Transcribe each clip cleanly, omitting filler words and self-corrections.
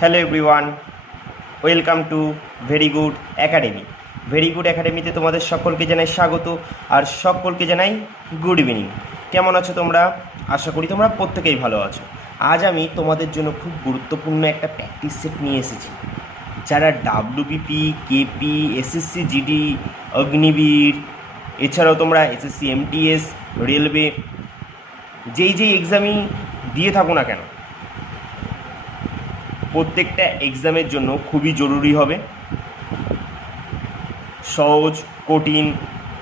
Hello everyone, welcome to very good academy. Very good একাডেমিতে তোমাদের সকলকে জানাই স্বাগত, আর সকলকে জানাই গুড ইভিনিং। কেমন আছো তোমরা? আশা করি তোমরা প্রত্যেকেই ভালো আছো। আজ আমি তোমাদের জন্য খুব গুরুত্বপূর্ণ একটা প্র্যাকটিস সেট নিয়ে এসেছি। যারা WBP, KP, SSC GD, Agniveer, এছাড়াও তোমরা এসএসসি এমটিএস, রেলওয়ে, যেই এক্সামই দিয়ে থাকো না কেন, প্রত্যেকটা এক্সামের জন্য খুবই জরুরি হবে। সহজ, কঠিন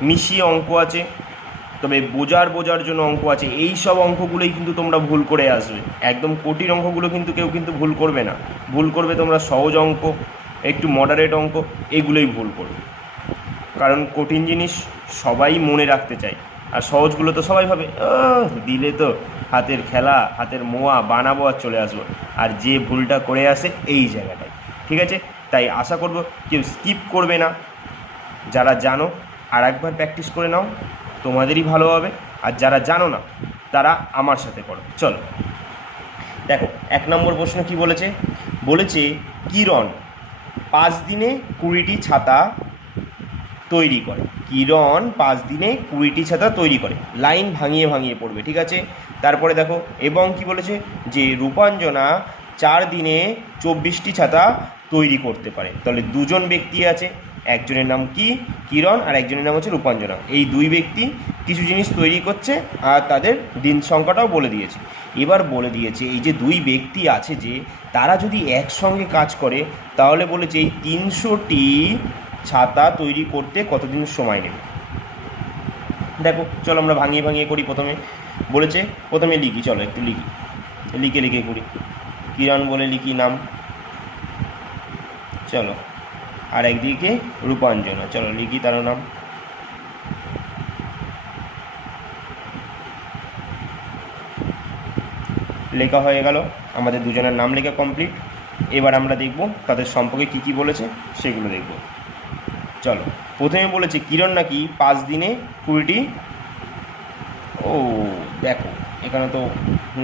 মিশিয়ে অঙ্ক আছে, তবে বোঝার জন্য অঙ্ক আছে। এই সব অঙ্কগুলোই কিন্তু তোমরা ভুল করে আসবে। একদম কঠিন অঙ্কগুলো কিন্তু কেউ ভুল করবে না। ভুল করবে তোমরা সহজ অঙ্ক, একটু মডারেট অঙ্ক, এগুলোই ভুল করবে। কারণ কঠিন জিনিস সবাই মনে রাখতে চায়, আর সহজগুলো তো সবাই ভাবে দিলে তো হাতের খেলা, হাতের মোয়া বানাবো আর চলে আসবো। আর যে ভুলটা করে আসে এই জায়গাটায়। ঠিক আছে, তাই আশা করব কেউ স্কিপ করবে না। যারা জানো আর একবার প্র্যাকটিস করে নাও, তোমাদেরই ভালো হবে। আর যারা জানো না তারা আমার সাথে করো। চলো দেখো, 1 নম্বর প্রশ্ন কি বলেছে। কিরণ 5 দিনে 20টি ছাতা তৈরি করে। কিরণ 5 দিনে 20টি ছাতা তৈরি করে। লাইন ভাঙিয়ে পড়বে, ঠিক আছে। তারপরে দেখো, এবং কি বলেছে যে রূপাঞ্জনা 4 দিনে 24টি ছাতা তৈরি করতে পারে। তাহলে দুজন ব্যক্তি আছে, একজনের নাম কি কিরণ আর একজনের নাম হচ্ছে রূপাঞ্জনা। এই দুই ব্যক্তি কিছু জিনিস তৈরি করছে, আর তাদের দিন সংখ্যাটাও বলে দিয়েছে। এবার বলে দিয়েছে এই যে দুই ব্যক্তি আছে, যে তারা যদি একসঙ্গে কাজ করে তাহলে বলেছে এই 300টি ছাতা তৈরি করতে কতদিন সময় নেবে। দেখো চলো আমরা ভাঙিয়ে করি। প্রথমে লিখি, চলো একটু লিখে করি। কিরণ বলে লিখি নাম, চলো। আর একদিকে রূপাঞ্জনা, চলো লিখি তার নাম। লেখা হয়ে গেল, আমাদের দুজনের নাম লেখা কমপ্লিট। এবার আমরা দেখব তাদের সম্পর্কে কী বলেছে, সেগুলো দেখব। চলো, প্রথমে বলেছে কিরণ নাকি 5 দিনে 20টি। দেখো এখানে তো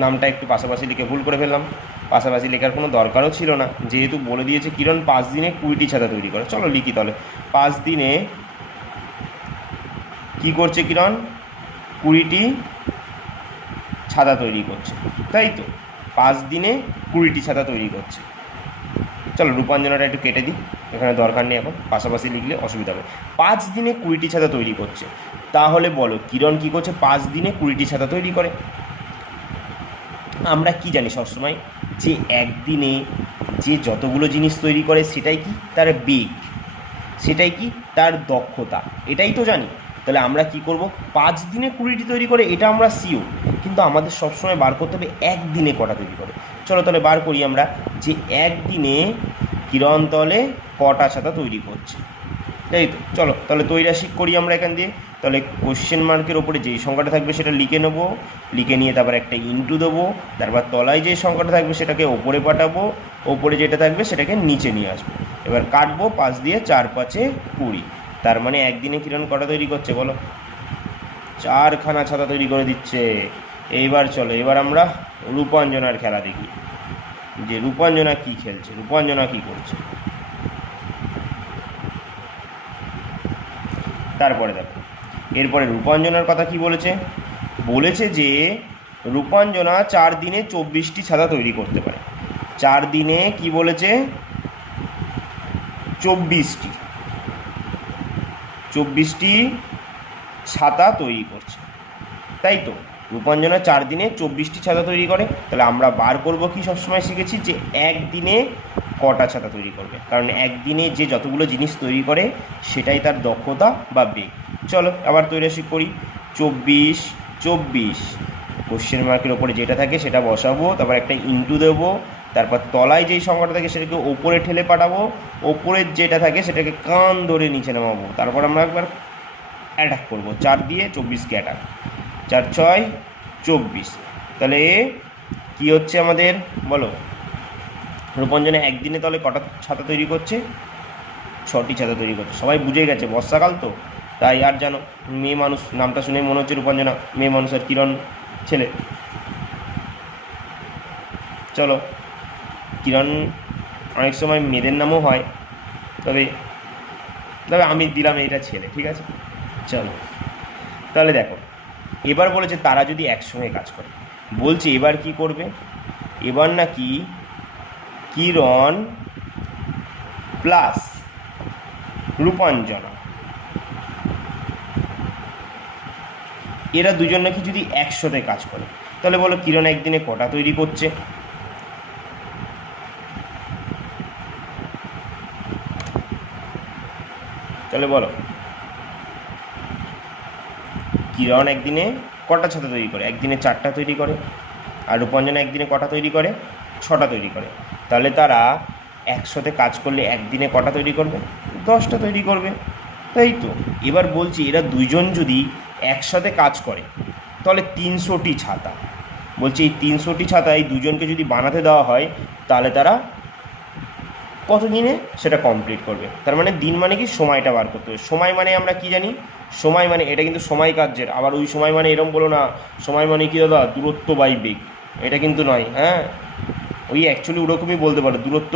নামটা একটু পাশাপাশি লিখে ভুল করে ফেললাম। পাশাপাশি লেখার কোনো দরকারও ছিল না, যেহেতু বলে দিয়েছে কিরণ 5 দিনে 20টি ছাতা তৈরি করে। চলো লিখি তাহলে। 5 দিনে কি করছে কিরণ? 20টি ছাতা তৈরি করছে, তাই তো। 5 দিনে 20টি ছাতা তৈরি করছে। চলো রূপাঞ্জনাটা একটু কেটে দিই, এখানে দরকার নেই, এখন পাশাপাশি লিখলে অসুবিধা হবে। 5 দিনে 20টি ছাতা তৈরি করছে, তাহলে বলো কিরণ কী করছে? 5 দিনে 20টি ছাতা তৈরি করে। আমরা কি জানি সবসময়, যে একদিনে যে যতগুলো জিনিস তৈরি করে সেটাই কি তার বেগ, সেটাই কি তার দক্ষতা, এটাই তো জানি। তাহলে আমরা কি করব? 5 দিনে 20টি তৈরি করে এটা আমরা শিওর, কিন্তু আমাদের সবসময় বার করতে হবে একদিনে কটা তৈরি করে। চলো তাহলে বার করি আমরা, যে একদিনে কিরণ তলে কটা ছাতা তৈরি করছে, তাই তো। চলো তাহলে তৈরাশিক করি আমরা এখান দিয়ে। তাহলে কোশ্চেন মার্কের ওপরে যেই সংখ্যাটা থাকবে সেটা লিখে নেবো, লিখে নিয়ে তারপর একটা ইন্টু দেবো, তারপর তলায় যে সংখ্যাটা থাকবে সেটাকে ওপরে পাঠাবো, ওপরে যেটা থাকবে সেটাকে নিচে নিয়ে আসবো। এবার কাটবো, 5 দিয়ে 4 5 20। তার মানে একদিনে কিরণ কটা তৈরি করছে বলো? 4খানা ছাতা তৈরি করে দিচ্ছে। এইবার চলো, এবার আমরা রূপাঞ্জনার খেলা দেখি, যে রূপাঞ্জনা কি খেলছে, রূপাঞ্জনা কি করছে। তারপরে দেখো, এরপরে রূপাঞ্জনার কথা কি বলেছে যে রূপাঞ্জনা 4 দিনে 24টি ছাতা তৈরি করতে পারে। 4 দিনে কি বলেছে? 24টি ছাতা তৈরি করছে, তাই তো। রূপাঞ্জনা 4 দিনে 24টি ছাতা তৈরি করে। তাহলে আমরা বার করব কি, সবসময় শিখেছি যে একদিনে কটা ছাতা তৈরি করবে, কারণ একদিনে যে যতগুলো জিনিস তৈরি করে সেটাই তার দক্ষতা বা বেগ। চলো আবার তৈরাশিক করি। 24 কোশ্চেন মার্কের ওপরে যেটা থাকে সেটা বসাবো, তারপর একটা ইন্টু দেবো, তারপর তলায় যেই সংখ্যাটা থাকে সেটাকে ওপরে ঠেলে পাঠাবো, ওপরের যেটা থাকে সেটাকে কান ধরে নিচে নামাবো, তারপর আমরা একবার অ্যাটাক করবো। 4 দিয়ে 24কে অ্যাটাক, 4 6 24। তাহলে কি হচ্ছে আমাদের বলো? রূপাঞ্জনা একদিনে তাহলে কটা ছাতা তৈরি করছে? 6টি ছাতা তৈরি করছে। সবাই বুঝে গেছে, বর্ষাকাল তো তাই। আর জানো, মেয়ে মানুষ, নামটা শুনে মনে হচ্ছে রূপাঞ্জনা মেয়ে মানুষ, আর কিরণ ছেলে। চলো কিরণ অনেক সময় মেয়েদের নামও হয়, তবে তবে আমি দিলাম এটা ছেলে, ঠিক আছে। চলো তাহলে দেখো, এবার বলেছে তারা যদি একসঙ্গে কাজ করে, বলছে এবার কি করবে, এবার নাকি কিরণ প্লাস রূপাঞ্জনা এরা দুজন নাকি যদি একসাথে কাজ করে, তাহলে বলো কিরণ একদিনে কটা তৈরি করছে? তাহলে বলো কিরণ একদিনে কটা ছাতা তৈরি করে? একদিনে 4টা তৈরি করে। আর রূপাঞ্জনা একদিনে কটা তৈরি করে? 6টা তৈরি করে। তাহলে তারা একসাথে কাজ করলে একদিনে কটা তৈরি করবে? 10টা তৈরি করবে, তাই তো। এবার বলছি এরা দুইজন যদি একসাথে কাজ করে তাহলে 300টি ছাতা। বলছি এই 300টি ছাতা এই দুজনকে যদি বানাতে দেওয়া হয় তাহলে তারা কত দিনে সেটা কমপ্লিট করবে? তার মানে দিন মানে কি, সময়টা বার করতে হবে। সময় মানে আমরা কি জানি, সময় মানে এটা কিন্তু সময় কার্যের, আবার ওই সময় মানে এরম বলো না সময় মানে কি দাদা দূরত্ব বাই বেগ, এটা কিন্তু নয়। হ্যাঁ, ওই অ্যাকচুয়ালি ওরকমই বলতে পারো দূরত্ব।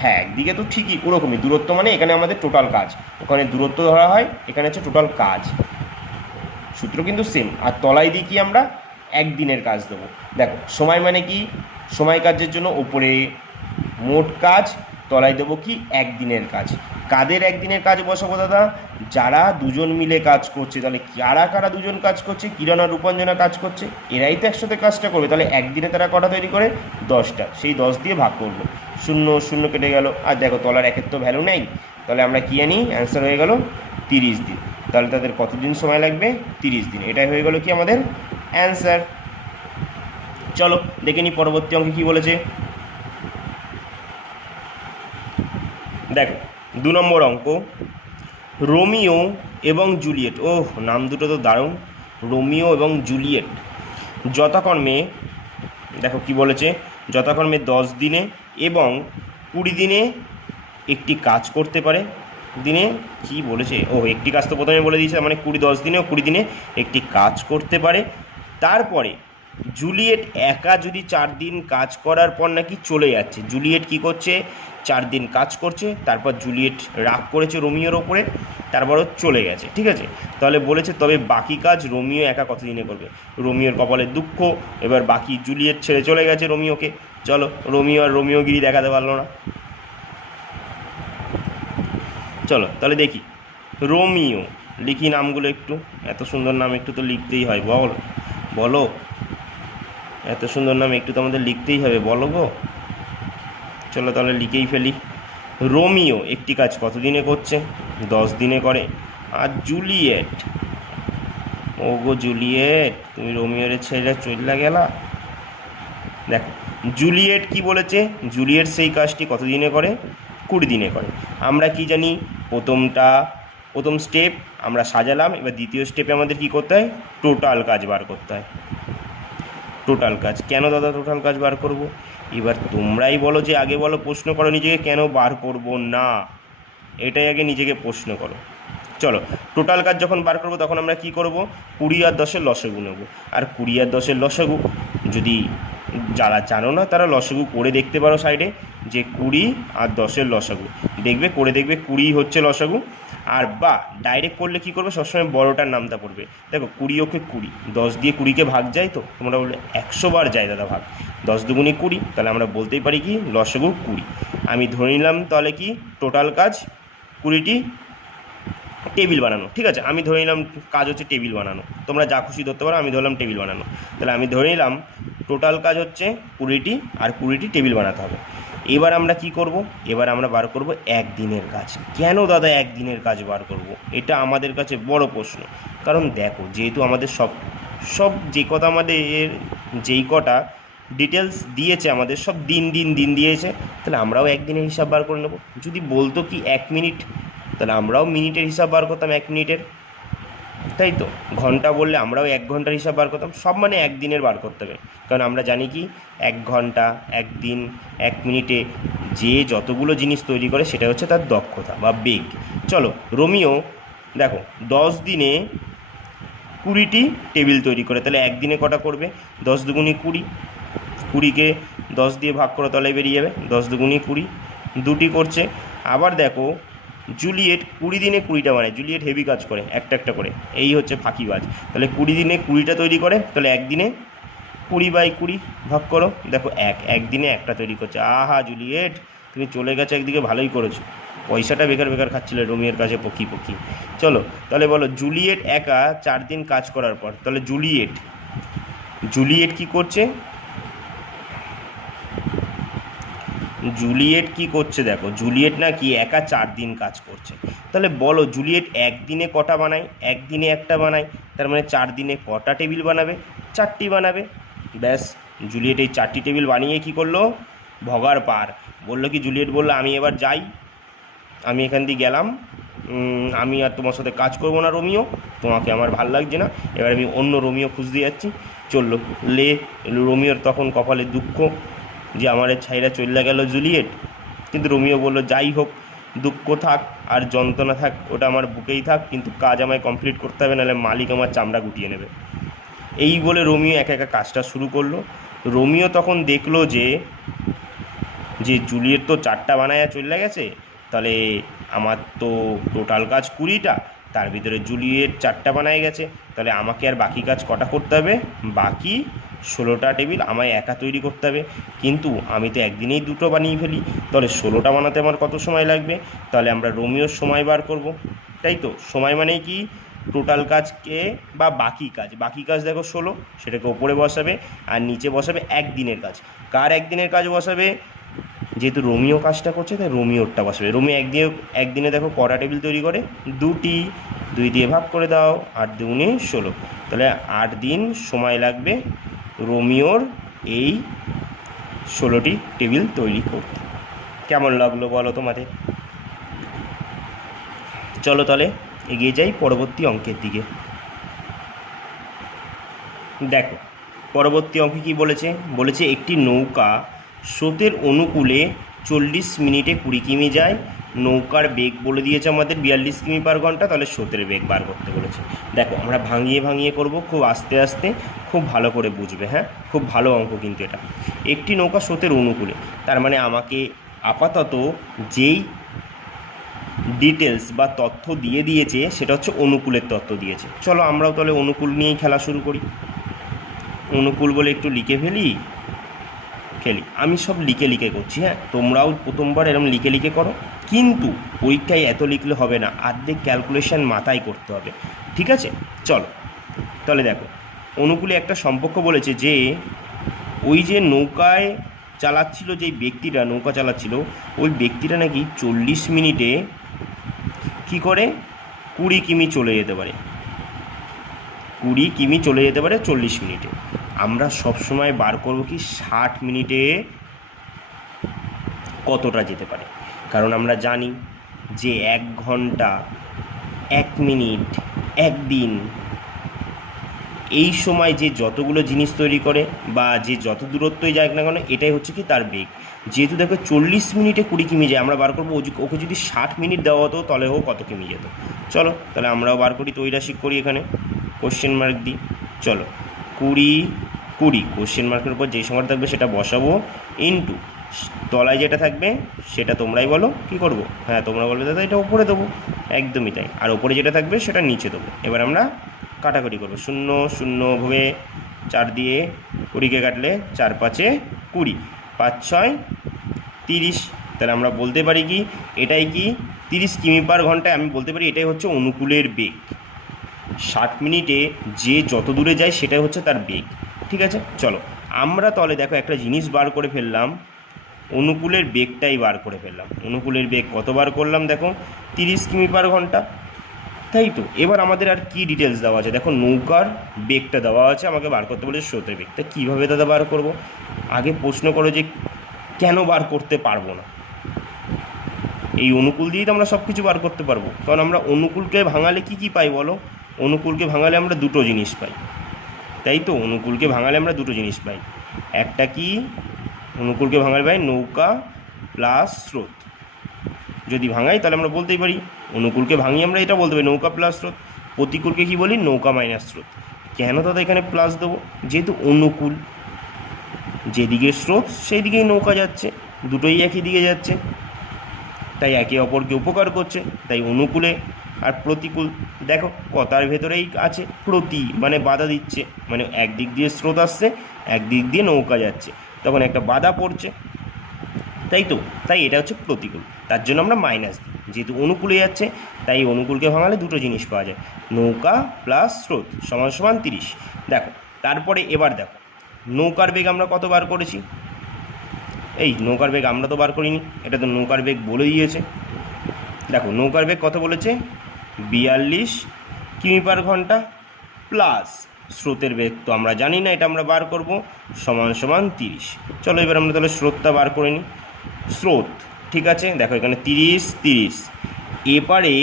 হ্যাঁ, একদিকে তো ঠিকই ওরকমই, দূরত্ব মানে এখানে আমাদের টোটাল কাজ, ওখানে দূরত্ব ধরা হয়, এখানে হচ্ছে টোটাল কাজ, সূত্র কিন্তু সেম। আর তলায় দিয়ে কি আমরা একদিনের কাজ দেবো। দেখো সময় মানে কি, সময় কার্যের জন্য ওপরে মোট কাজ, তলায় দেবো কি একদিনের কাজ। কাদের একদিনের কাজ বসাবো দাদা? যারা দুজন মিলে কাজ করছে। তাহলে কারা কারা দুজন কাজ করছে? কিরণ আর রূপাঞ্জনা কাজ করছে, এরাই তো একসাথে কাজটা করবে। তাহলে একদিনে তারা কটা তৈরি করে? 10টা। সেই 10 দিয়ে ভাগ করবো, 0 0 কেটে গেল। আর দেখো তলার একের তো ভ্যালু নেই, তাহলে আমরা কি জানি অ্যান্সার হয়ে গেল 30 দিন। তাহলে তাদের কতদিন সময় লাগবে? 30 দিন। এটাই হয়ে গেল কি আমাদের অ্যান্সার। চলো দেখে নিই পরবর্তী অঙ্কে কী বলেছে। দেখো 2 নম্বর অঙ্ক, রোমিও এবং জুলিয়েট। ওহ, নাম দুটো তো দারুণ, রোমিও এবং জুলিয়েট। যথাক্রমে দেখো কি বলেছে, যথাক্রমে 10 দিনে এবং 20 দিনে একটি কাজ করতে পারে। দিনে কি বলেছে, ও একটি কাজ তো প্রথমে বলে দিয়েছে, মানে 10 দিনে ও 20 দিনে একটি কাজ করতে পারে। তারপরে জুলিয়েট একা যদি 4 দিন কাজ করার পর নাকি চলে যাচ্ছে। জুলিয়েট কি করছে, 4 দিন কাজ করছে, তারপর জুলিয়েট রাগ করেছে রোমিওর ওপরে, তারপরও চলে গেছে, ঠিক আছে। তাহলে বলেছে তবে বাকি কাজ রোমিও একা কতদিনে করবে? রোমিওর কপালে দুঃখ, এবার বাকি জুলিয়েট ছেড়ে চলে গেছে রোমিওকে। চলো, রোমিও আর রোমিওগিরি দেখাতে পারলো না। চলো তাহলে দেখি, রোমিও লিখি নামগুলো একটু, এত সুন্দর নাম একটু তো লিখতেই হয়, বলো এত সুন্দর নাম একটু তো আমাদের লিখতেই হবে, বলো গো। চলো তাহলে লিখেই ফেলি। রোমিও একটি কাজ কত দিনে করছে? 10 দিনে করে। আর জুলিয়েট, ও গো জুলিয়েট, তুমি রোমিওর ছেড়ে চলে গেলা। দেখো জুলিয়েট কি বলেছে, জুলিয়েট সেই কাজটি কত দিনে করে? 20 দিনে করে। আমরা কি জানি, প্রথম স্টেপ আমরা সাজালাম, এবার দ্বিতীয় স্টেপে আমাদের কি করতে হয়? টোটাল কাজ বার করতে হয়। টোটাল কাজ কেন দাদা টোটাল কাজ বার করব? এবার তোমরাই বলো, যে আগে বলো, প্রশ্ন করো নিজেকে, কেন বার করব না, এটাই আগে নিজেকে প্রশ্ন করো। চলো, টোটাল কাজ যখন বার করবো তখন আমরা কি করব? 20 আর 10-এর লসাগু নেব। আর 20 আর 10-এর লসাগু, যদি যারা জানো না তারা লসাগু করে দেখতে পারো সাইডে, যে 20 আর 10-এর লসাগু দেখবে, করে দেখবে 20 হচ্ছে লসাগু। আর বা ডাইরেক্ট করলে কি করবে, সবসময় বড়টার নামটা পড়বে। দেখো 20 ওকে 20, 10 দিয়ে 20-কে ভাগ যায়, তো তোমরা বললে 100 বার যায় দাদা ভাগ, 10 দুগুণে 20, তাহলে আমরা বলতেই পারি কি লসাগু 20। আমি ধরে নিলাম তাহলে কি টোটাল কাজ 20টি টেবিল বানানো, ঠিক আছে। আমি ধরে নিলাম কাজ হচ্ছে টেবিল বানানো, তোমরা যা খুশি ধরতে পারো, আমি ধরলাম টেবিল বানানো। তাহলে আমি ধরে নিলাম টোটাল কাজ হচ্ছে 20টি, আর 20টি টেবিল বানাতে হবে। এবার আমরা কি করব, এবার আমরা বার করব একদিনের কাজ। কেন দাদা একদিনের কাজ বার করব? এটা আমাদের কাছে বড় প্রশ্ন। কারণ দেখো, যেহেতু আমাদের সব যে কথা আমাদের যেই কটা ডিটেলস দিয়েছে আমাদের, সব দিন দিয়েছে, তাহলে আমরাও একদিনের হিসাব বার করে নেব। যদি বলতো কি 1 মিনিট, তাহলে আমরাও মিনিটের হিসাব বার করতাম 1 মিনিটের, তাই তো। ঘন্টা বললে আমরাও 1 ঘন্টার হিসাব বার করতাম, সব মানে একদিনের বার করতে হবে। কারণ আমরা জানি কি 1 ঘন্টা, 1 দিন, 1 মিনিটে যে যতগুলো জিনিস তৈরি করে সেটা হচ্ছে তার দক্ষতা বা বেগ। চলো, রোমিও দেখো 10 দিনে 20টি টেবিল তৈরি করে, তাহলে একদিনে কটা করবে? 10 দুগুণে 20, 20কে 10 দিয়ে ভাগ করো তাহলে বেরিয়ে যাবে 10 দুগুণে 20, দুটি করছে। আবার দেখো জুলিয়েট 20 দিনে 20টা বানায়, জুলিয়েট হেভি কাজ করে একটা একটা করে, এই হচ্ছে ফাঁকিবাজ। তাহলে 20 দিনে 20টা তৈরি করে, তাহলে একদিনে 20/20 ভাগ করো, দেখো একদিনে একটা তৈরি করছে। আহা জুলিয়েট তুমি চলে গেছো একদিকে, ভালোই করেছো, পয়সাটা বেকার বেকার খাচ্ছিলে রোমিওর কাছে পকি পকি। চলো তাহলে বলো জুলিয়েট একা 4 দিন কাজ করার পর, তাহলে জুলিয়েট কি করছে, দেখো জুলিয়েট নাকি একা 4 দিন কাজ করছে। তাহলে বলো জুলিয়েট একদিনে কটা বানায়, একদিনে একটা বানায়, তার মানে 4 দিনে কটা টেবিল বানাবে, 4টি বানাবে। ব্যাস, জুলিয়েট এই 4টি টেবিল বানিয়ে কি করলো, ভগার পার। বললো কি, জুলিয়েট বললো আমি এবার যাই, আমি এখান দিয়ে গেলাম, আমি আর তোমার সাথে কাজ করবো না রোমিও, তোমাকে আমার ভাল লাগছে না, এবার আমি অন্য রোমিও খুঁজতে যাচ্ছি। চললো রোমিওর তখন কপালে দুঃখ যে আমার ছাইরা চলে গেল জুলিয়েট। কিন্তু রোমিও বললো যাই হোক, দুঃখ থাক আর যন্ত্রণা থাক ওটা আমার বুকেই থাক, কিন্তু কাজ আমায় কমপ্লিট করতে হবে, নাহলে মালিক আমার চামড়া গুটিয়ে নেবে। এই বলে রোমিও একা একা কাজটা শুরু করলো। রোমিও তখন দেখলো যে জুলিয়েট তো 4টা বানায় চলে গেছে, তাহলে আমার তো টোটাল কাজ 20টা, তার ভিতরে জুলিয়েট 4টা বানায় গেছে, তাহলে আমাকে আর বাকি কাজ কটা করতে হবে, বাকি 16টা টেবিল আমায় একা তৈরি করতে হবে। কিন্তু আমি তো একদিনেই 2টো বানিয়ে ফেলি, তাহলে 16টা বানাতে আমার কত সময় লাগবে, তাহলে আমরা রোমিওর সময় বার করব। তাই তো, সময় মানে কি, টোটাল কাজকে বা বাকি কাজ দেখো 16, সেটাকে ওপরে বসাবে, আর নিচে বসাবে একদিনের কাজ। কার একদিনের কাজ বসাবে, যেহেতু রোমিও কাজটা করছে তাই রোমিওরটা বসাবে। রোমিও একদিনে দেখো কটা টেবিল তৈরি করে, 2টি, 2 দিয়ে ভাগ করে দাও, 8 দুগুণে 16, তাহলে 8 দিন সময় লাগবে রোমিওর এই 16টি টেবিল তৈরি করতে। কেমন লাগলো বলো তোমাদের? চলো তাহলে এগিয়ে যাই পরবর্তী অঙ্কের দিকে। দেখো পরবর্তী অঙ্কে কি বলেছে একটি নৌকা স্রোতের অনুকূলে 40 মিনিটে 20 কিমি যায়, নৌকার বেগ বলে দিয়েছে আমাদের 42 কিমি/ঘন্টা, তাহলে স্রোতের বেগ বার করতে বলেছে। দেখো আমরা ভাঙিয়ে করব, খুব আস্তে আস্তে, খুব ভালো করে বুঝবে। হ্যাঁ, খুব ভালো অঙ্ক কিন্তু এটা। একটি নৌকা স্রোতের অনুকূলে, তার মানে আমাকে আপাতত যেই ডিটেলস বা তথ্য দিয়েছে সেটা হচ্ছে অনুকূলের তথ্য দিয়েছে। চলো আমরাও তাহলে অনুকূল নিয়েই খেলা শুরু করি। অনুকূল বলে একটু লিখে খেলি। আমি সব লিখে করছি, হ্যাঁ, তোমরাও প্রথমবার এরকম লিখে করো, কিন্তু পরীক্ষায় এত লিখলে হবে না, অর্ধেক ক্যালকুলেশন মাথায় করতে হবে, ঠিক আছে? চলো তাহলে দেখো অনুকূলে একটা সম্পর্ক বলেছে যে ওই যে নৌকায় চালাচ্ছিল, যেই ব্যক্তিটা নৌকা চালাচ্ছিল, ওই ব্যক্তিটা নাকি 40 মিনিটে কি করে 20 কিমি চলে যেতে পারে, 20 কিমি চলে যেতে পারে 40 মিনিটে। আমরা সবসময় বার করব কি 60 মিনিটে কতটা যেতে পারে, কারণ আমরা জানি যে 1 ঘন্টা, 1 মিনিট, 1 দিন, এই সময় যে যতগুলো জিনিস তৈরি করে বা যে যত দূরত্বই যাক না কেন, এটাই হচ্ছে কি তার বেগ। যেহেতু দেখো 40 মিনিটে 20 কিমি যায়, আমরা বার করবো ওকে যদি 60 মিনিট দেওয়া হতো তাহলে ও কত কিমি যেত। চলো তাহলে আমরাও বার করি, তৈরাশিক করি, এখানে কোশ্চেন মার্ক দিই। চলো 20 কোশ্চেন মার্কের উপর যেই সংখ্যাটা থাকবে সেটা বসাবো, ইনটু তলায় যেটা থাকবে সেটা তোমরাই বলো কি করব। হ্যাঁ, তোমরা বলবে দাদা এটা উপরে দেবো, একদমই তাই, আর উপরে যেটা থাকবে সেটা নিচে দেবো। এবার আমরা কাটাকাটি করবো, 0 0 ভাবে 4 দিয়ে 20কে কাটলে 4 5 20, 5 6 30। তাহলে আমরা বলতে পারি কি এটাই কি 30 কিমি/ঘন্টায়, আমি বলতে পারি এটাই হচ্ছে অনুকূলের বেগ। 60 মিনিটে যে যত দূরে যায় সেটাই হচ্ছে তার বেগ, ঠিক আছে? চলো আমরা তাহলে দেখো একটা জিনিস বার করে ফেললাম, অনুকূলের বেগটাই বার করে ফেললাম। অনুকূলের বেগ কত বার করলাম, দেখো 30 কিমি/ঘন্টা, তাই তো। এবার আমাদের আর কি ডিটেলস দেওয়া আছে, দেখো নৌকার বেগটা দেওয়া আছে, আমাকে বার করতে বলেছে স্রোতের বেগটা। কীভাবে দাদা বার করব? আগে প্রশ্ন করো যে কেন বার করতে পারবো না? এই অনুকূল দিয়েই তো আমরা সব কিছু বার করতে পারবো, কারণ আমরা অনুকূলকে ভাঙালে কি পাই বলো? অনুকূলকে ভাঙালে আমরা দুটো জিনিস পাই, তাই তো। অনুকূলকে ভাঙালে আমরা দুটো জিনিস পাই, একটা কি অনুকূলকে ভাঙালে পাই নৌকা প্লাস স্রোত। যদি ভাঙাই তাহলে আমরা বলতেই পারি অনুকূলকে ভাঙি, আমরা এটা বলতে পারি নৌকা প্লাস স্রোত। প্রতিকূলকে কি বলি, নৌকা মাইনাস স্রোত। কেন দাদা এখানে প্লাস দেবো? যেহেতু অনুকূল, যেদিকে স্রোত সেই দিকেই নৌকা যাচ্ছে, দুটোই একই দিকে যাচ্ছে, তাই একে অপরকে উপকার করছে। তাই অনুকূলে আর প্রতিকূল, দেখো কথার ভেতরেই আছে প্রতি, মানে বাধা দিচ্ছে, মানে একদিক দিয়ে স্রোত আসছে, একদিক দিয়ে নৌকা যাচ্ছে, তখন একটা বাধা পড়ছে, তাই তো। তাই এটা হচ্ছে প্রতিকূল, তার জন্য আমরা মাইনাস দিই। যেহেতু অনুকূলে যাচ্ছে, তাই অনুকূলকে ভাঙালে দুটো জিনিস পাওয়া যায়, নৌকা প্লাস স্রোত সমান সমান 30। দেখো তারপরে এবার দেখো নৌকার বেগ আমরা কত বার করেছি। এই নৌকার বেগ আমরা তো বার করিনি, এটা তো নৌকার বেগ বলে দিয়েছে। দেখো নৌকার বেগ কত বলেছে, 42 কিমি পার ঘন্টা, প্লাস স্রোতের বেগ তো আমরা জানি না, এটা আমরা বার করব, সমান সমান 30। চলো এবার আমরা তাহলে স্রোতটা বার করে নিই। স্রোত ঠিক আছে, দেখো এখানে 30 30, এপারে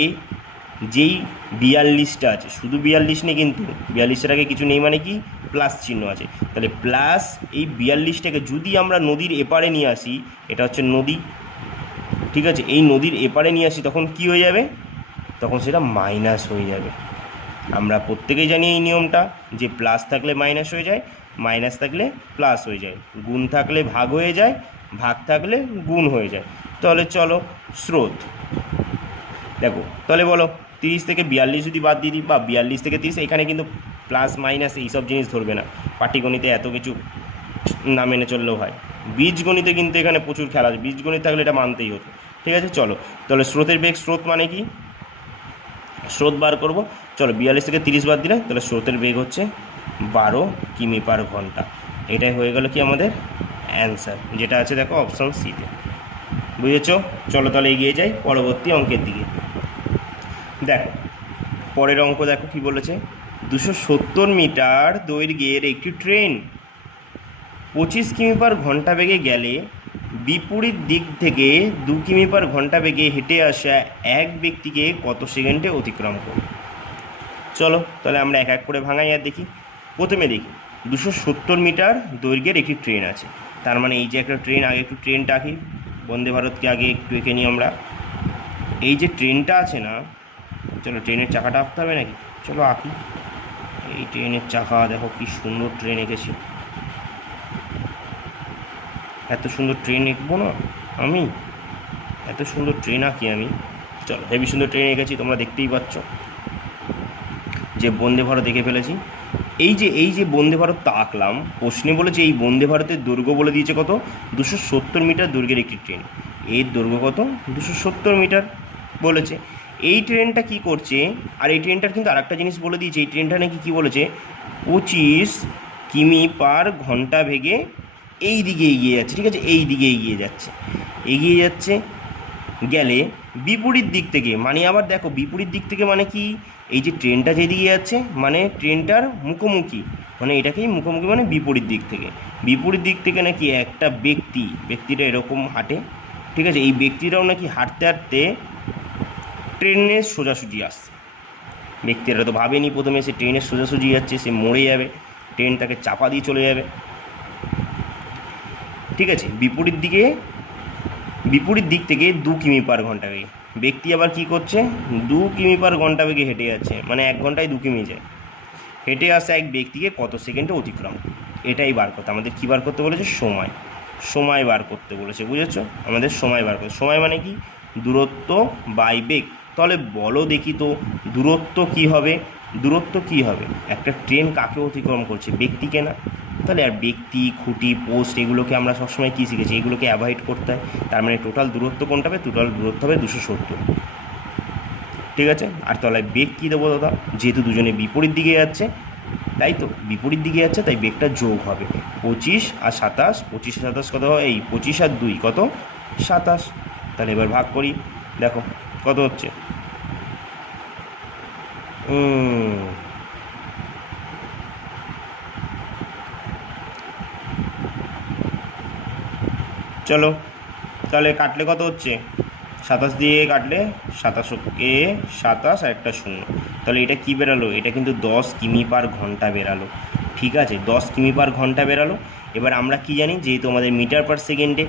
যেই 42টা আছে, শুধু 42 নেই কিন্তু, 42-এর আগে কিছু নেই, মানে কি প্লাস চিহ্ন আছে, তাহলে প্লাস এই 42টাকে যদি আমরা নদীর এপারে নিয়ে আসি, এটা হচ্ছে নদী, ঠিক আছে, এই নদীর এপারে নিয়ে আসি, তখন কি হয়ে যাবে, তখন সেটা মাইনাস হয়ে যাবে। আমরা প্রত্যেকেই জানি এই নিয়মটা, যে প্লাস থাকলে মাইনাস হয়ে যায়, মাইনাস থাকলে প্লাস হয়ে যায়, গুণ থাকলে ভাগ হয়ে যায়, ভাগ থাকলে গুণ হয়ে যায়। তাহলে চলো স্রোত, দেখো তাহলে বলো 30 থেকে 42 যদি বাদ দিয়ে দিই, বা 42 থেকে 30, এখানে কিন্তু প্লাস মাইনাস এইসব জিনিস ধরবে না, পাটিগণিতে এত কিছু না মেনে চললেও হয়, বীজগণিতে কিন্তু এখানে প্রচুর খেলা আছে, বীজগণিত থাকলে এটা মানতেই হতো। ঠিক আছে, চলো তাহলে স্রোতের বেগ, স্রোত মানে কি, স্রোত বার করব। চলো 42 থেকে 30 বাদ দিলে, তাহলে স্রোতের বেগ হচ্ছে 12 কিমি পার ঘন্টা। এটাই হয়ে গেল কি আমাদের অ্যান্সার, যেটা আছে দেখো অপশান সিতে। বুঝেছ? চলো তাহলে এগিয়ে যাই পরবর্তী অঙ্কের দিকে। দেখো পরের অঙ্ক দেখো কি বলেছে, 270 মিটার দৈর্ঘ্যের একটি ট্রেন 25 কিমি পার ঘন্টা বেগে গেলে বিপরীত দিক থেকে 2 কিমি পার ঘন্টা বেগে হেঁটে আসা এক ব্যক্তিকে কত সেকেন্ডে অতিক্রম করবে। চলো তাহলে আমরা এক এক করে ভাঙাই আর দেখি। প্রথমে দেখি 270 মিটার দৈর্ঘ্যের একটি ট্রেন আছে, তার মানে এই যে একটা ট্রেন, আগে একটু ট্রেনটা আঁকি, বন্দে ভারতকে আগে একটু এঁকে নিই আমরা। এই যে ট্রেনটা আছে না, চলো ট্রেনের চাকাটা আঁকতে হবে নাকি, চলো আঁকি। এই ট্রেনের চাকা, দেখো কি সুন্দর ট্রেন এঁকেছি, এত সুন্দর ট্রেন এঁকবো না আমি, এত সুন্দর ট্রেন আঁকি আমি। চলো হেবি সুন্দর ট্রেন এঁকেছি, তোমরা দেখতেই পাচ্ছ যে বন্দে ভারত এঁকে ফেলেছি। এই যে বন্দে ভারতটা আঁকলাম, প্রশ্নে বলেছে এই বন্দে ভারতের দৈর্ঘ্য বলে দিয়েছে কত, 270 মিটার দৈর্ঘ্যের একটি ট্রেন, এর দৈর্ঘ্য কত 270 মিটার বলেছে। এই ট্রেনটা কি করছে, আর এই ট্রেনটার কিন্তু আর একটা জিনিস বলে দিয়েছে, এই ট্রেনটা নাকি কী বলেছে, 25 কিমি পার ঘন্টা বেগে এই দিকে এগিয়ে যাচ্ছে। ঠিক আছে, এই দিকে এগিয়ে যাচ্ছে গেলে বিপরীত দিক থেকে, মানে আবার দেখো বিপরীত দিক থেকে মানে কি, এই যে ট্রেনটা যেদিকে যাচ্ছে মানে ট্রেনটার মুখোমুখি, মানে এটাকেই মুখোমুখি মানে বিপরীত দিক থেকে নাকি একটা ব্যক্তিটা এরকম হাঁটে। ঠিক আছে, এই ব্যক্তিটাও নাকি হাঁটতে হাঁটতে ট্রেনের সোজাসুজি আসছে। ব্যক্তিরা তো ভাবেনি প্রথমে সে ট্রেনের সোজাসুজি যাচ্ছে, সে মরে যাবে, ট্রেন তাকে চাপা দিয়ে চলে যাবে। ঠিক আছে, বিপরীত দিক থেকে 2 কিমি পার ঘন্টা বেগে ব্যক্তি আবার কি করছে, 2 কিমি পার ঘন্টা বেগে হেঁটে যাচ্ছে, মানে 1 ঘন্টায় 2 কিমি যায়। হেঁটে আসা এক ব্যক্তিকে কত সেকেন্ডে অতিক্রম, এটাই বার করতে, আমাদের কী বার করতে বলেছে, সময় বার করতে বলেছে। বুঝেছো, আমাদের সময় বার করতে, সময় মানে কি, দূরত্ব বাই বেগ। তাহলে বলো দেখি তো দূরত্ব কি হবে, একটা ট্রেন কাকে অতিক্রম করছে, ব্যক্তিকে না। তাহলে আর ব্যক্তি, খুঁটি, পোস্ট এগুলোকে আমরা সবসময় কী শিখেছি, এগুলোকে অ্যাভয়েড করতে হয়। তার মানে টোটাল দূরত্ব কোনটা হবে, টোটাল দূরত্ব হবে 270। ঠিক আছে, আর তলায় বেগ কী দেবো দাদা, যেহেতু দুজনে বিপরীত দিকে যাচ্ছে, তাই তো বিপরীত দিকে যাচ্ছে, তাই বেগটা যোগ হবে 25 আর 27, 25 আর 27 কত হয়, এই 25 আর 2 কত 27। তাহলে এবার ভাগ করি, দেখো কত হচ্ছে, চলো তাহলে কাটলে কত হচ্ছে, 27 দিয়ে কাটলে 27 আর একটা 0, তাহলে এটা কি বেরালো, এটা কিন্তু 10 কিমি পার ঘন্টা বেরালো। ঠিক আছে, 10 কিমি পার ঘন্টা বেরালো। এবার আমরা কি জানি, যেহেতু আমাদের মিটার পার সেকেন্ডে,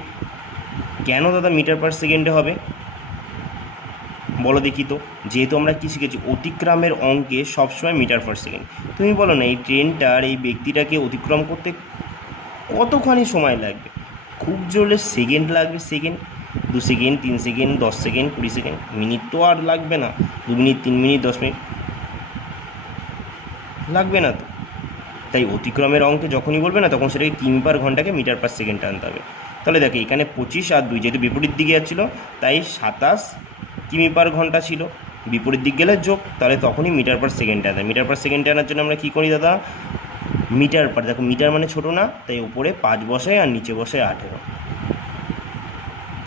কেন দাদা মিটার পার সেকেন্ডে হবে বলো দেখি তো, যেহেতু আমরা কী শিখেছি, অতিক্রমের অঙ্কে সবসময় মিটার পার সেকেন্ড। তুমি বলো না এই ট্রেনটার এই ব্যক্তিটাকে অতিক্রম করতে কতখানি সময় লাগবে? খুব জোরে সেকেন্ড লাগবে, second, 2 second, 3 second, 10 second, 20 second, minute তো আর লাগবে না, 2 মিনিট, 3 মিনিট, 10 মিনিট লাগবে না তো। তাই অতিক্রমের অঙ্কে যখনই বলবে না, তখন সেটাকে কিমি পার ঘন্টাকে মিটার পার সেকেন্ড আনতে হবে। তাহলে দেখো এখানে 25 আর 2, যেহেতু বিপরীত দিকে যাচ্ছিলো তাই 27 কিমি পার ঘন্টা ছিল, বিপরীত দিক গেলে যোগ, তাহলে তখনই মিটার পার সেকেন্ডে আনতে। মিটার পার সেকেন্ডে আনার জন্য আমরা কী করি দাদা? মিটার পার, দেখো মিটার মানে ছোটো না, তাই উপরে 5 বসাই আর নিচে বসাই 18,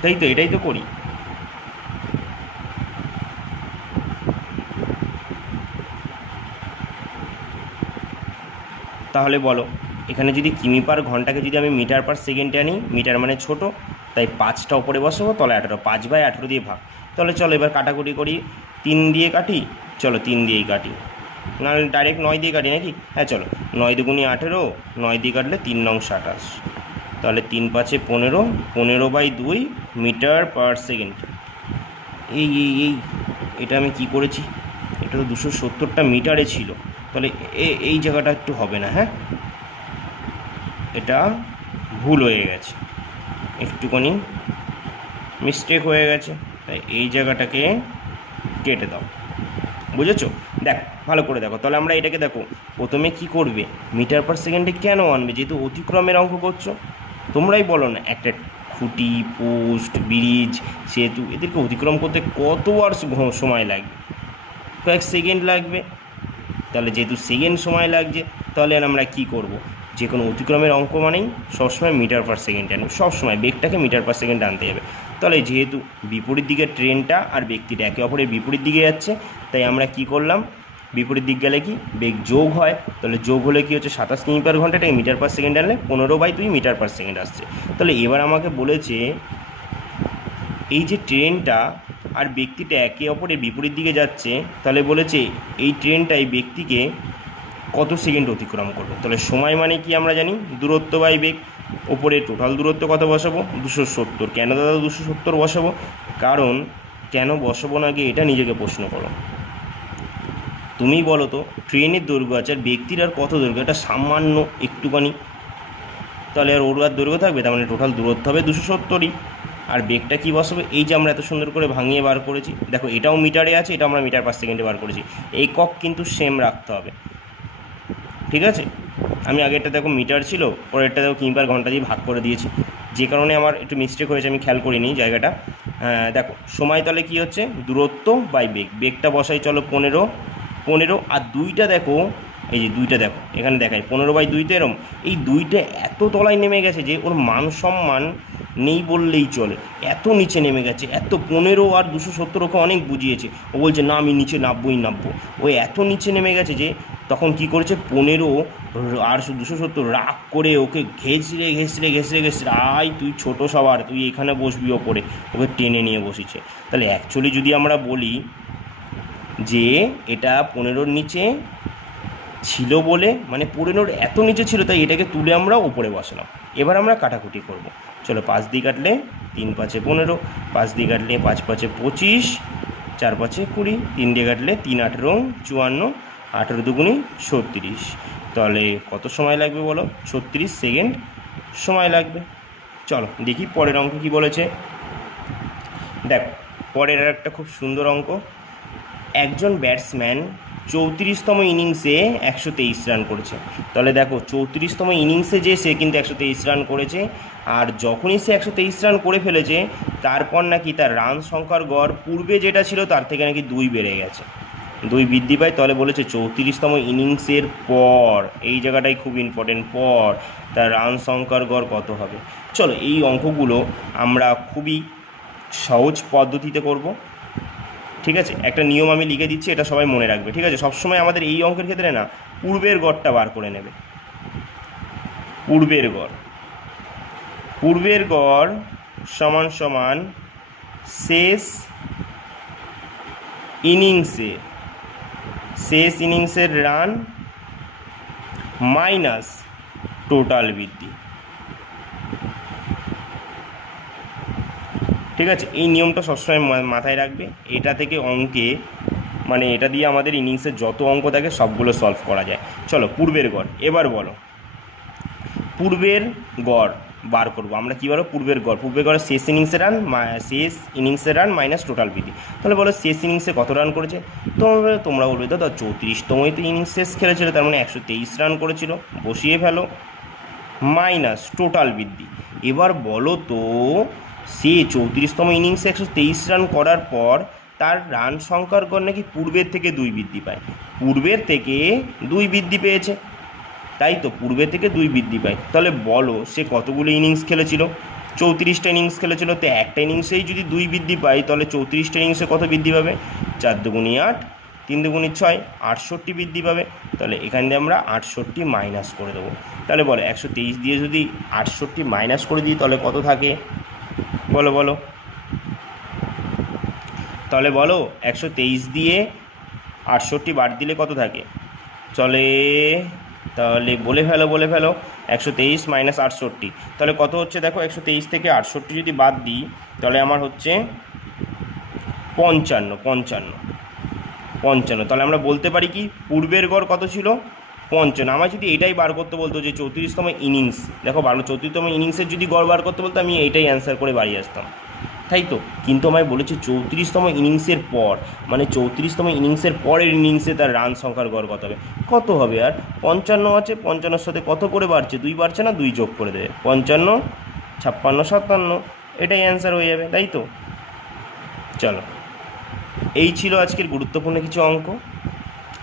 তাই তো, এটাই তো করি। তাহলে বলো, এখানে যদি কিমি পার ঘন্টাকে যদি আমি মিটার পার সেকেন্ডে আনি, মিটার মানে ছোটো, তাই 5টা উপরে বসাবো, তলে 18, 5/18 দিয়ে ভাগ। তাহলে চলো এবার কাটাকুটি করি, 3 দিয়ে কাটি, চলো 3 দিয়েই কাটি, না ডাইরেক্ট 9 দিয়ে কাটি নাকি? হ্যাঁ চলো, 9 দুগুণি 18, 9 দিয়ে কাটলে 3 নং 27, তাহলে 3 5 15, 15/2 মিটার পার সেকেন্ড। এই এই এই এটা আমি কি করেছি? এটা তো 270টা মিটারে ছিল, তাহলে এই জায়গাটা একটু হবে না, হ্যাঁ এটা ভুল হয়ে গেছে, একটুখানি মিস্টেক হয়ে গেছে, তাই এই জায়গাটাকে কেটে দাও, বুঝেছো? দেখো ভালো করে দেখো, তাহলে আমরা এটাকে দেখো প্রথমে কি করবে, মিটার পার সেকেন্ডে কেন আনবে? যেহেতু অতিক্রমের অঙ্ক করছো, তোমরাই বলো না, একটা খুঁটি, পোস্ট, ব্রিজ, সেতু, এদেরকে অতিক্রম করতে কত আর সময় লাগবে? কয়েক সেকেন্ড লাগবে। তাহলে যেহেতু সেকেন্ড সময় লাগছে, তাহলে আর আমরা কী করব? যে কোনো অতিক্রমের অঙ্ক মানেই সবসময় মিটার পার সেকেন্ডে আনবে, সবসময় বেগটাকে মিটার পার সেকেন্ডে আনতে হবে। তাহলে যেহেতু বিপরীত দিকে ট্রেনটা আর ব্যক্তিটা একে অপরের বিপরীত দিকে যাচ্ছে, তাই আমরা কি করলাম, বিপরীত দিক গেলে কি বেগ যোগ হয়, তাহলে যোগ হলে কি হচ্ছে 27 কিমি পার ঘন্টাটাকে মিটার পার সেকেন্ড আনলে 15/2 মিটার পার সেকেন্ড আসছে। তাহলে এবার আমাকে বলেছে এই যে ট্রেনটা আর ব্যক্তিটা একে অপরের বিপরীত দিকে যাচ্ছে, তাহলে বলেছে এই ট্রেনটা এই ব্যক্তিকে কত সেকেন্ড অতিক্রম করবে। তাহলে সময় মানে কি আমরা জানি, দূরত্ব বাই বেগ, ওপরে টোটাল দূরত্ব কত বসাবো? 270। কেন দাদা 270 বসাবো? কারণ কেন বসাবো না গিয়ে এটা নিজেকে প্রশ্ন করো, তুমি বলো তো, ট্রেনের দৈর্ঘ্য আছে আর ব্যক্তির আর কত দৈর্ঘ্য? এটা সামান্য একটুখানি, তাহলে আর ওর আর দৈর্ঘ্য থাকবে, তার মানে টোটাল দূরত্ব হবে 270ই। আর বেগটা কী বসাবে? এই যে আমরা এত সুন্দর করে ভাঙিয়ে বার করেছি, দেখো এটাও মিটারে আছে, এটা আমরা মিটার পার সেকেন্ডে বার করেছি, একক কিন্তু সেম রাখতে হবে, ঠিক আছে? আমি আগেরটা দেখো মিটার ছিল, পরেরটা দেখো কিমি পার ঘন্টা দিয়ে ভাগ করে দিয়েছি, যে কারণে আমার একটু মিস্টেক হয়েছে, আমি খেয়াল করিনি জায়গাটা। দেখো সময় তাহলে কী হচ্ছে, দূরত্ব বাই বেগ, বেগটা বসাই চলো 15, আর 2টা দেখো, এই যে 2টা দেখো এখানে দেখায় 15/2 তো এরম, এই 2টা এত তলায় নেমে গেছে যে ওর মান সম্মান নেই বললেই চলে, এত নিচে নেমে গেছে, এত 15 আর 270 ওকে অনেক বুঝিয়েছে, ও বলছে না আমি নিচে নামবো, ও এত নিচে নেমে গেছে যে তখন কি করেছে 15 আর 270 রাগ করে ওকে ঘেঁচড়ে আয় তুই ছোট সবার, তুই এখানে বসবি ওপরে, ওকে টেনে নিয়ে বসেছে। তাহলে অ্যাকচুয়ালি যদি আমরা বলি যে এটা 15-র নিচে ছিল বলে, মানে 15-র এত নিচে ছিল, তাই এটাকে তুলে আমরা উপরে বসালাম। এবার আমরা কাটাকুটি করব, চলো 5 দিয়ে কাটলে 3 5 15, 5 দিয়ে কাটলে 5 5 25, 4 5 20, 3 দিয়ে কাটলে 3 18 54, 18 দুগুণি 36, তাহলে কত সময় লাগবে বলো? 36 সেকেন্ড সময় লাগবে। চলো দেখি পরের অঙ্ক কী বলেছে। দেখো পরের আর একটা খুব সুন্দর অঙ্ক, একজন ব্যাটসম্যান 34তম ইনিংসে 123 রান করেছে। তাহলে দেখো 34তম ইনিংসে যে সে কিন্তু 123 রান করেছে, আর যখনই সে 123 রান করে ফেলেছে তারপর নাকি তার রান সংখ্যার গড় পূর্বে যেটা ছিল তার থেকে নাকি 2 বেড়ে গেছে, 2 বৃদ্ধি পায়। তাহলে বলেছে 34তম ইনিংসের পর, এই জায়গাটাই খুব ইম্পর্টেন্ট, পর তার রান সংখ্যার গড় কত হবে। চলো এই অঙ্কগুলো আমরা খুবই সহজ পদ্ধতিতে করব, ঠিক আছে? একটা নিয়ম আমি লিখে দিচ্ছি, এটা সবাই মনে রাখবে, ঠিক আছে? সবসময় আমাদের এই অঙ্কের ক্ষেত্রে না পূর্বের গড়টা বার করে নেবে, পূর্বের গড় সমান সমান শেষ ইনিংসের রান মাইনাস টোটাল বৃদ্ধি, ঠিক আছে? এই নিয়মটা সবসময় মাথায় রাখবে, এটা থেকে অঙ্কে মানে এটা দিয়ে আমাদের ইনিংসের যত অঙ্ক থাকে সবগুলো সলভ করা যায়। চলো পূর্বের গড়, এবার বলো পূর্বের গড় বার করবো আমরা। কী বলো? পূর্বের গড়ের শেষ ইনিংসের রান মাইনাস টোটাল বৃদ্ধি। তাহলে বলো শেষ ইনিংসে কত রান করেছে? তোমরা বলবে দাদা 34তমই তো ইনিংস শেষ খেলেছিল, তার মানে 123 রান করেছিল, বসিয়ে ফেলো, মাইনাস টোটাল বৃদ্ধি। এবার বলো তো সে 34তম ইনিংসে 123 রান করার পর তার রান সংখ্যার গড় নাকি পূর্বের থেকে 2 বৃদ্ধি পায়। পূর্বের থেকে 2 বৃদ্ধি পেয়েছে, তাই তো, পূর্বে থেকে 2 বৃদ্ধি পায়। তাহলে বলো সে কতগুলো ইনিংস খেলেছিল? 34টা ইনিংস খেলেছিল। তো একটা ইনিংসেই যদি 2 বৃদ্ধি পায়, তাহলে 34টা ইনিংসে কত বৃদ্ধি পাবে? 4 দুগুণি 8, 3 দুগুণি 6, 68 বৃদ্ধি পাবে। তাহলে এখান দিয়ে আমরা 68 মাইনাস করে দেবো। তাহলে বলো 123 দিয়ে যদি 68 মাইনাস করে দিই তাহলে কত থাকে? বলো তাহলে বলো 123 দিয়ে 68 বাদ দিলে কত থাকে? তাহলে বলে ফেলো 123 মাইনাস 68, তাহলে কত হচ্ছে দেখো? 123 থেকে 68 যদি বাদ দিই তাহলে আমার হচ্ছে 55। তাহলে আমরা বলতে পারি কি পূর্বের গড় কত ছিল? 55। আমার যদি এটাই বার করতে বলতো যে 34তম ইনিংস, দেখো 34তম ইনিংসের যদি গড় বার করতে বলতো আমি এইটাই অ্যান্সার করে বাড়ি আসতাম, তাই তো। কিন্তু আমায় বলেছে 34তম ইনিংসের পর, মানে 34তম ইনিংসের পরের ইনিংসে তার রান সংখ্যার গড় কত হবে? কত হবে আর? 55 আছে, 55-র সাথে কত করে বাড়ছে? 2 বাড়ছে না? 2 যোগ করে দেবে, 55, 56, 57, এটাই অ্যান্সার হয়ে যাবে, তাই তো। চলো, এই ছিল আজকের গুরুত্বপূর্ণ কিছু অঙ্ক।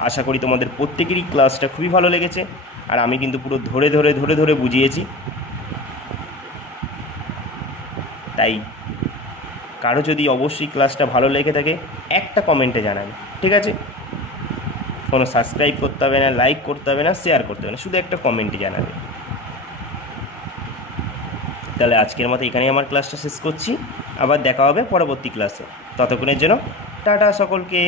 আশা করি তোমাদের প্রত্যেকেরই ক্লাসটা খুবই ভালো লেগেছে, আর আমি কিন্তু পুরো ধরে বুঝিয়েছি। তাই কারো যদি অবশ্যই ক্লাসটা ভালো লেগে থাকে একটা কমেন্টে জানান, ঠিক আছে? কোনো সাবস্ক্রাইব করতে হবে না, লাইক করতে হবে না, শেয়ার করতে হবে না, শুধু একটা কমেন্টে জানাবে। তাহলে আজকের মতো এখানেই আমার ক্লাসটা শেষ করছি, আবার দেখা হবে পরবর্তী ক্লাসে। ততক্ষণের জন্য টাটা সকলকে।